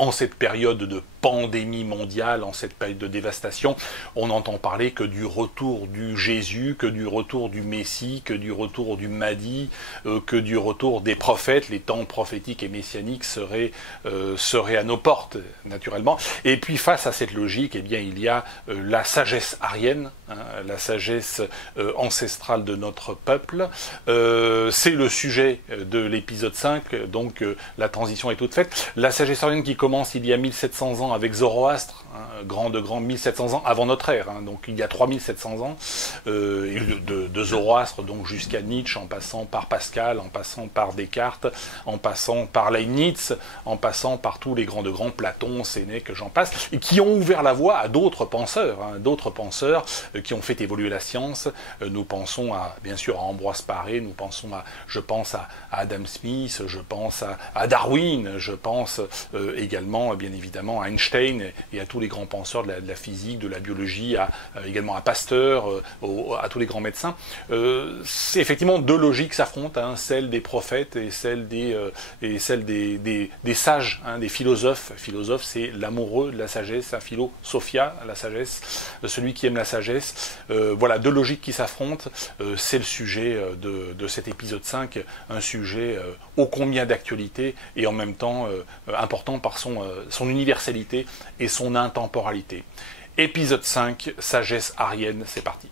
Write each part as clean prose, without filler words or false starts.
en cette période de pandémie mondiale, en cette période de dévastation, on n'entend parler que du retour du Jésus, que du retour du Messie, que du retour du Mahdi, que du retour des prophètes. Les temps prophétiques et messianiques seraient à nos portes, naturellement. Et puis face à cette logique, eh bien, il y a la sagesse arienne, hein, la sagesse ancestrale de notre peuple. C'est le sujet de l'épisode 5, donc la transition est toute faite. La sagesse arienne qui commence il y a 1700 ans avec Zoroastre, hein, grand 1700 ans avant notre ère, hein, donc il y a 3700 ans, de Zoroastre donc jusqu'à Nietzsche, en passant par Pascal, en passant par Descartes, en passant par Leibniz, en passant par tous les grands, Platon, Sénèque, j'en passe, et qui ont ouvert la voie à d'autres penseurs, qui ont fait évoluer la science. Nous pensons bien sûr à Ambroise Paré, je pense à Adam Smith, je pense à Darwin, je pense également bien évidemment à Einstein et à tous les grands penseurs de la physique, de la biologie, également à Pasteur, à tous les grands médecins. C'est effectivement deux logiques s'affrontent, hein, celle des prophètes et celle des sages, hein, des philosophes. Philosophe, c'est l'amoureux de la sagesse, la philosophia, la sagesse, celui qui aime la sagesse. Voilà, deux logiques qui s'affrontent. C'est le sujet de cet épisode 5, un sujet ô combien d'actualité et en même temps important par son universalité et son intemporalité. Épisode 5, sagesse arienne, c'est parti.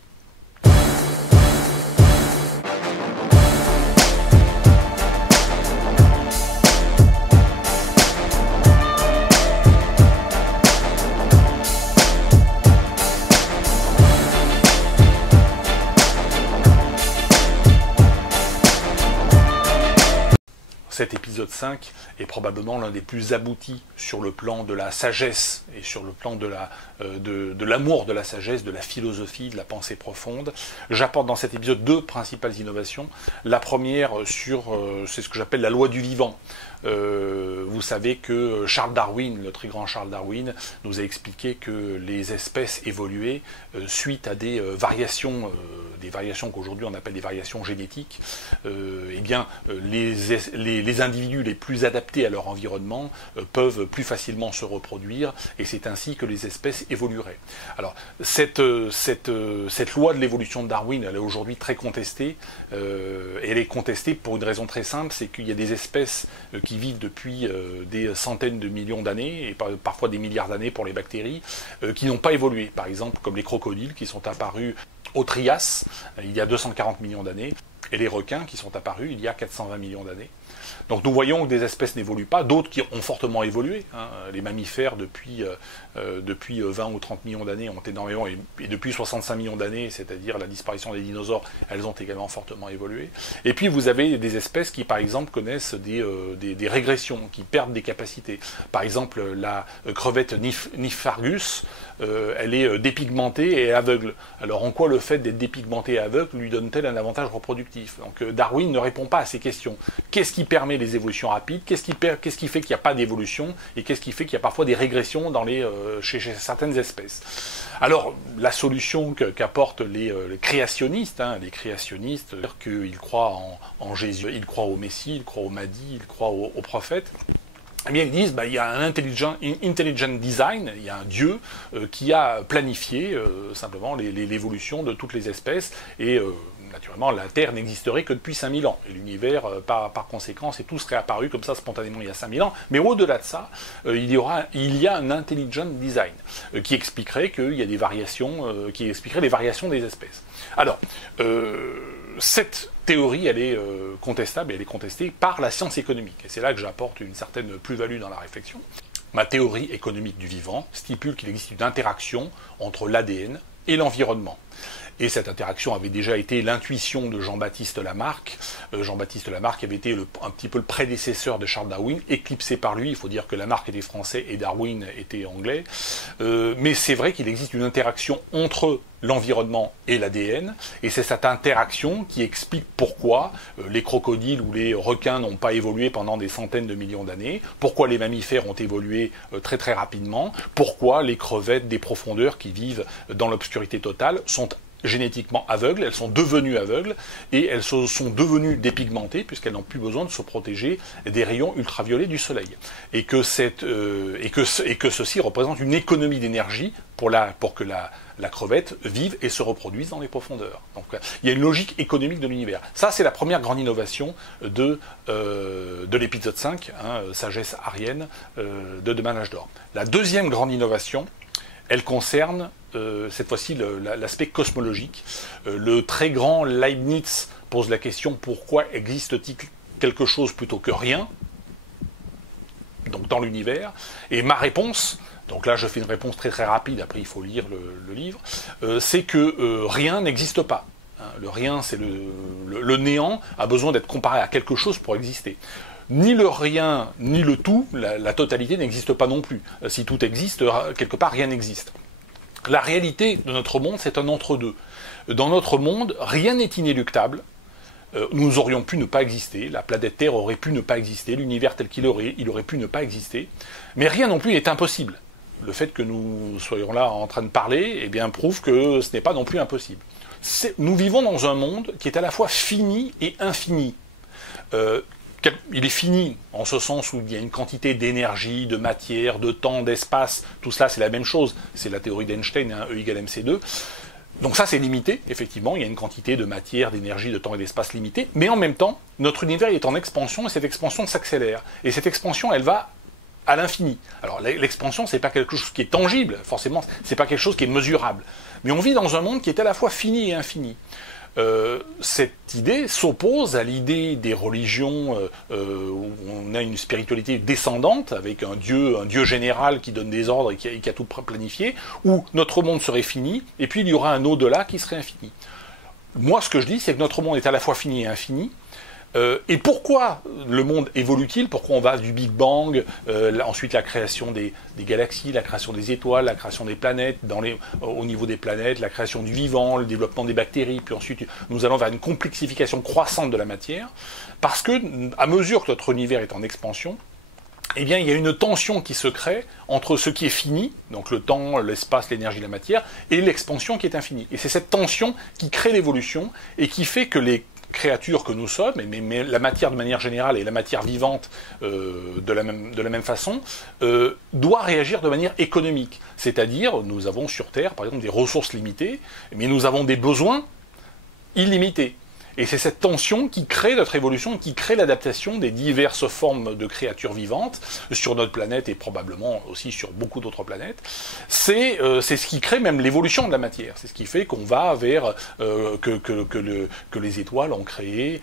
Cet épisode 5 est probablement l'un des plus aboutis sur le plan de la sagesse et sur le plan de l'amour de la sagesse, de la philosophie, de la pensée profonde. J'apporte dans cet épisode deux principales innovations. La première c'est ce que j'appelle la loi du vivant. Vous savez que Charles Darwin, le très grand Charles Darwin, nous a expliqué que les espèces évoluaient suite à des variations qu'aujourd'hui on appelle des variations génétiques. Eh bien, les individus les plus adaptés à leur environnement peuvent plus facilement se reproduire, et c'est ainsi que les espèces évolueraient. Alors, cette loi de l'évolution de Darwin, elle est aujourd'hui très contestée. Elle est contestée pour une raison très simple, c'est qu'il y a des espèces qui vivent depuis des centaines de millions d'années, et parfois des milliards d'années pour les bactéries, qui n'ont pas évolué. Par exemple, comme les crocodiles qui sont apparus au Trias, il y a 240 millions d'années, et les requins qui sont apparus il y a 420 millions d'années. Donc nous voyons que des espèces n'évoluent pas, d'autres qui ont fortement évolué. Hein. Les mammifères, depuis 20 ou 30 millions d'années, ont énormément, et depuis 65 millions d'années, c'est-à-dire la disparition des dinosaures, elles ont également fortement évolué. Et puis vous avez des espèces qui, par exemple, connaissent des régressions, qui perdent des capacités. Par exemple, la crevette Niphargus, elle est dépigmentée et aveugle. Alors en quoi le fait d'être dépigmentée et aveugle lui donne-t-elle un avantage reproductif? Donc Darwin ne répond pas à ces questions. Qu'est-ce qui permet les évolutions rapides? Qu'est-ce qui fait qu'il n'y a pas d'évolution? Et qu'est-ce qui fait qu'il y a parfois des régressions chez certaines espèces? Alors la solution qu'apportent les créationnistes, hein, c'est-à-dire qu'ils croient en Jésus, ils croient au Messie, ils croient au Mahdi, ils croient aux prophètes. Eh bien, ils disent il y a un intelligent design, il y a un Dieu qui a planifié simplement l'évolution de toutes les espèces, et naturellement la Terre n'existerait que depuis 5000 ans, et l'univers par conséquent, et tout serait apparu comme ça spontanément il y a 5000 ans, mais au-delà de ça, il y a un intelligent design qui expliquerait qu'il y a des variations, qui expliquerait les variations des espèces. Alors, cette théorie, elle est contestable, et elle est contestée par la science économique. Et c'est là que j'apporte une certaine plus-value dans la réflexion. Ma théorie économique du vivant stipule qu'il existe une interaction entre l'ADN et l'environnement. Et cette interaction avait déjà été l'intuition de Jean-Baptiste Lamarck. Jean-Baptiste Lamarck avait été un petit peu le prédécesseur de Charles Darwin, éclipsé par lui. Il faut dire que Lamarck était français et Darwin était anglais. Mais c'est vrai qu'il existe une interaction entre l'environnement et l'ADN, et c'est cette interaction qui explique pourquoi les crocodiles ou les requins n'ont pas évolué pendant des centaines de millions d'années, pourquoi les mammifères ont évolué très très rapidement, pourquoi les crevettes des profondeurs qui vivent dans l'obscurité totale sont génétiquement aveugles, elles sont devenues aveugles, et elles sont devenues dépigmentées, puisqu'elles n'ont plus besoin de se protéger des rayons ultraviolets du soleil. Et que ceci représente une économie d'énergie pour que la crevette vive et se reproduise dans les profondeurs. Donc il y a une logique économique de l'univers. Ça, c'est la première grande innovation de l'épisode 5, sagesse arienne de Demain l'âge d'or. La deuxième grande innovation, elle concerne cette fois-ci l'aspect cosmologique. Le très grand Leibniz pose la question: pourquoi existe-t-il quelque chose plutôt que rien, donc dans l'univers? Et ma réponse, donc là je fais une réponse très très rapide, après il faut lire le livre, c'est que rien n'existe pas. Le rien, c'est le néant, a besoin d'être comparé à quelque chose pour exister. Ni le rien, ni le tout, la totalité n'existe pas non plus. Si tout existe, quelque part, rien n'existe. La réalité de notre monde, c'est un entre-deux. Dans notre monde, rien n'est inéluctable. Nous aurions pu ne pas exister, la planète Terre aurait pu ne pas exister, l'univers tel qu'il aurait, il aurait pu ne pas exister. Mais rien non plus n'est impossible. Le fait que nous soyons là en train de parler, eh bien, prouve que ce n'est pas non plus impossible. Nous vivons dans un monde qui est à la fois fini et infini. Il est fini en ce sens où il y a une quantité d'énergie, de matière, de temps, d'espace. Tout cela, c'est la même chose. C'est la théorie d'Einstein, E égale mc2. Donc ça, c'est limité, effectivement. Il y a une quantité de matière, d'énergie, de temps et d'espace limitée. Mais en même temps, notre univers est en expansion et cette expansion s'accélère. Et cette expansion, elle va à l'infini. Alors l'expansion, c'est pas quelque chose qui est tangible, forcément. C'est pas quelque chose qui est mesurable. Mais on vit dans un monde qui est à la fois fini et infini. Cette idée s'oppose à l'idée des religions où on a une spiritualité descendante avec un dieu général qui donne des ordres et qui a tout planifié, où notre monde serait fini et puis il y aura un au-delà qui serait infini. Moi, ce que je dis, c'est que notre monde est à la fois fini et infini. Et pourquoi le monde évolue-t-il? Pourquoi on va du Big Bang, ensuite la création des galaxies, la création des étoiles, la création des planètes, au niveau des planètes, la création du vivant, le développement des bactéries, puis ensuite nous allons vers une complexification croissante de la matière, parce que à mesure que notre univers est en expansion, eh bien, il y a une tension qui se crée entre ce qui est fini, donc le temps, l'espace, l'énergie, la matière, et l'expansion qui est infinie. Et c'est cette tension qui crée l'évolution et qui fait que les créatures que nous sommes, mais la matière de manière générale et la matière vivante de la même façon, doit réagir de manière économique. C'est-à-dire, nous avons sur Terre, par exemple, des ressources limitées, mais nous avons des besoins illimités. Et c'est cette tension qui crée notre évolution, qui crée l'adaptation des diverses formes de créatures vivantes sur notre planète et probablement aussi sur beaucoup d'autres planètes. C'est ce qui crée même l'évolution de la matière. C'est ce qui fait qu'on va vers que les étoiles ont créé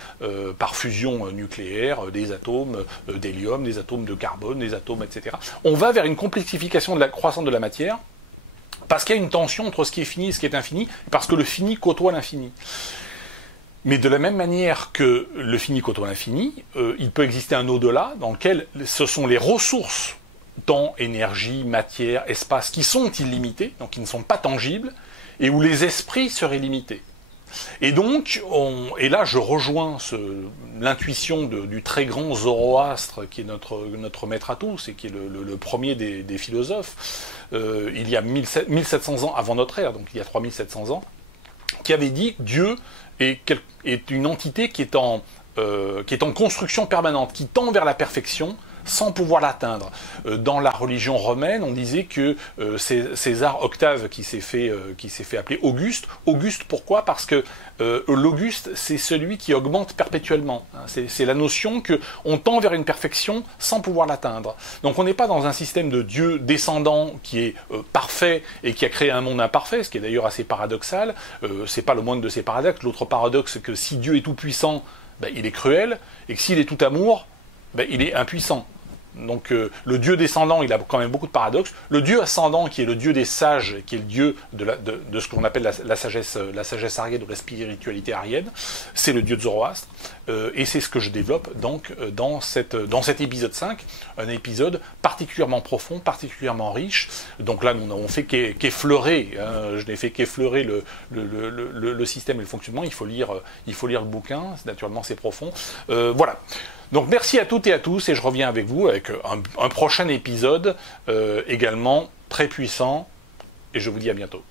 par fusion nucléaire des atomes d'hélium, des atomes de carbone, des atomes, etc. On va vers une complexification de la croissance de la matière parce qu'il y a une tension entre ce qui est fini et ce qui est infini, parce que le fini côtoie l'infini. Mais de la même manière que le fini côtoie l'infini, il peut exister un au-delà dans lequel ce sont les ressources, temps, énergie, matière, espace, qui sont illimitées, donc qui ne sont pas tangibles, et où les esprits seraient limités. Et donc, et là je rejoins l'intuition du très grand Zoroastre, qui est notre maître à tous, et qui est le premier des philosophes, il y a 1700 ans avant notre ère, donc il y a 3700 ans, qui avait dit Dieu est une entité qui est en construction permanente, qui tend vers la perfection sans pouvoir l'atteindre. Dans la religion romaine, on disait que César Octave, qui s'est fait appeler Auguste, pourquoi? Parce que l'Auguste, c'est celui qui augmente perpétuellement. C'est la notion qu'on tend vers une perfection sans pouvoir l'atteindre. Donc on n'est pas dans un système de Dieu descendant qui est parfait et qui a créé un monde imparfait, ce qui est d'ailleurs assez paradoxal. C'est pas le moindre de ces paradoxes. L'autre paradoxe, c'est que si Dieu est tout puissant, ben, il est cruel, et que s'il est tout amour, ben, il est impuissant. Donc le dieu descendant, il a quand même beaucoup de paradoxes. Le dieu ascendant, qui est le dieu des sages, qui est le dieu de ce qu'on appelle la sagesse arienne ou la spiritualité arienne, c'est le dieu de Zoroastre. Et c'est ce que je développe donc dans cet épisode 5, un épisode particulièrement profond, particulièrement riche. Donc là, nous n'avons fait qu'effleurer, je n'ai fait qu'effleurer le système et le fonctionnement. Il faut lire le bouquin, naturellement c'est profond. Voilà. Donc merci à toutes et à tous, et je reviens avec vous avec un prochain épisode également très puissant, et je vous dis à bientôt.